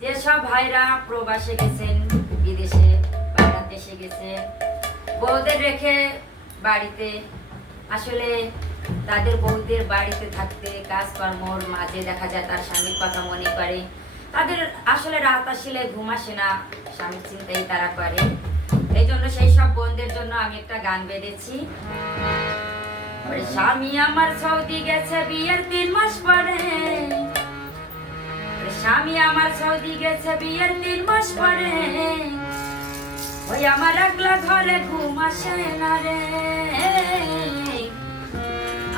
যেসব ভাইরা প্রবাসে গেছেন, বিদেশে বাইরের দেশে গেছে, বউদের রেখে বাড়িতে, আসলে তাদের বউদের বাড়িতে থাকতে কাজকর্মর মাঝে দেখা যায় তার স্বামীর কথা মনে করে, তাদের আসলে রাত আসলে ঘুম আসে না, স্বামীর চিন্তাই তারা করে। এই জন্য সেই সব বোনদের জন্য আমি একটা গান বেঁধেছি। স্বামী আমার সৌদি গেছে বিয়ের 3 মাস পরে, স্বামী আমার সৌদি গেছে বিয়ের 3 মাস পরে, ওই আমার একলা ঘরে ঘুম আসে না রে,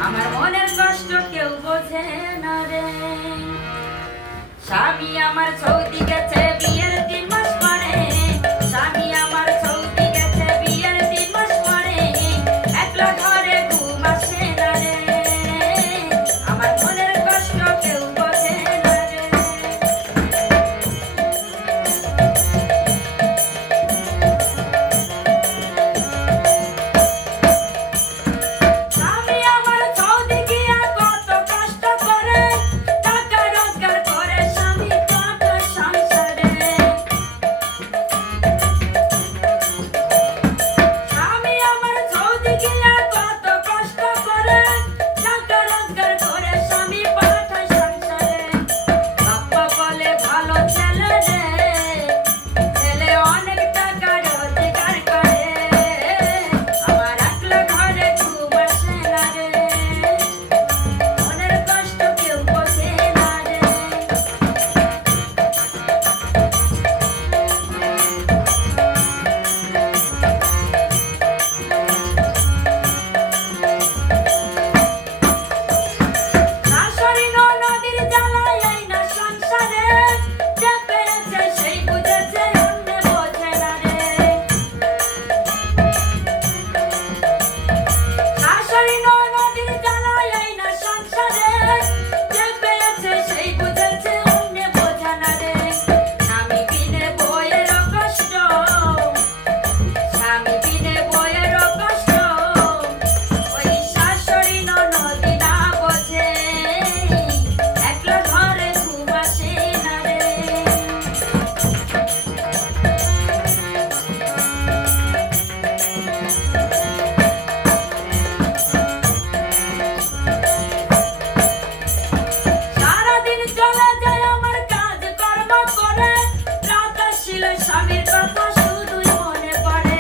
আমার মনের কষ্ট কেউ বোঝে না রে। স্বামী আমার সৌদি গেছে বিয়ের 3 মাস পরে, স্বামী আমার সৌদি গেছে বিয়ের 3 মাস পরে, একলা ঘরে ঘুম আসে না রে, আমার মনের কষ্ট কেউ বোঝে না রে। স্বামী আমার সৌদি গিয়া কত কষ্ট করে, টাকা রোজগার করে স্বামী কত সংসারে। স্বামী আমার সৌদি গিয়া কত কষ্ট করে, টাকা রোজগার করে স্বামী পাঠায় সংসারে। বাপ্পা বলে ভালো ছেলে রে, ছেলে অনেক টাকা রোজগার করে, আমার একলা ঘরে ঘুম আসে না রে, মনের কষ্ট কেউ বোঝে না রে। শাশুড়ি ননদের জ্বালায় এই না সংসারে, যে পেয়েছে সেই বুঝেছে অন্য বোঝে না রে। শাশুড়ি ননদের জ্বালায় এই না সংসারে, যে পেয়েছে সেই বুঝেছে অন্য বোঝে না রে। স্বামী বিনে বউয়েরও কষ্ট, স্বামী বিনে বউয়েরও কষ্ট, ওই শাশুড়ি ননদি না বোঝে, একলা ঘরে ঘুম আসে না রে। সারাদিন চলে যায় আমার কাজ কর্ম করে, রাত আসিলে স্বামীর কথা শুধুই মনে পড়ে।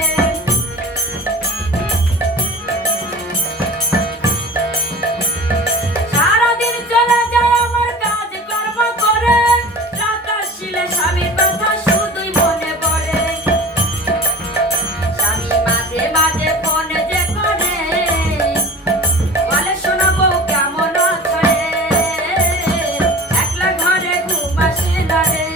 সারাদিন চলে যায় আমার কাজ কর্ম করে, রাত আসিলে স্বামীর কথা শুধুই মনে পড়ে। স্বামী মাঝে মাঝে ফোনে যে করে, বলে শোনো বউ কেমন আছো রে, একলা ঘরে ঘুম আসে না রে,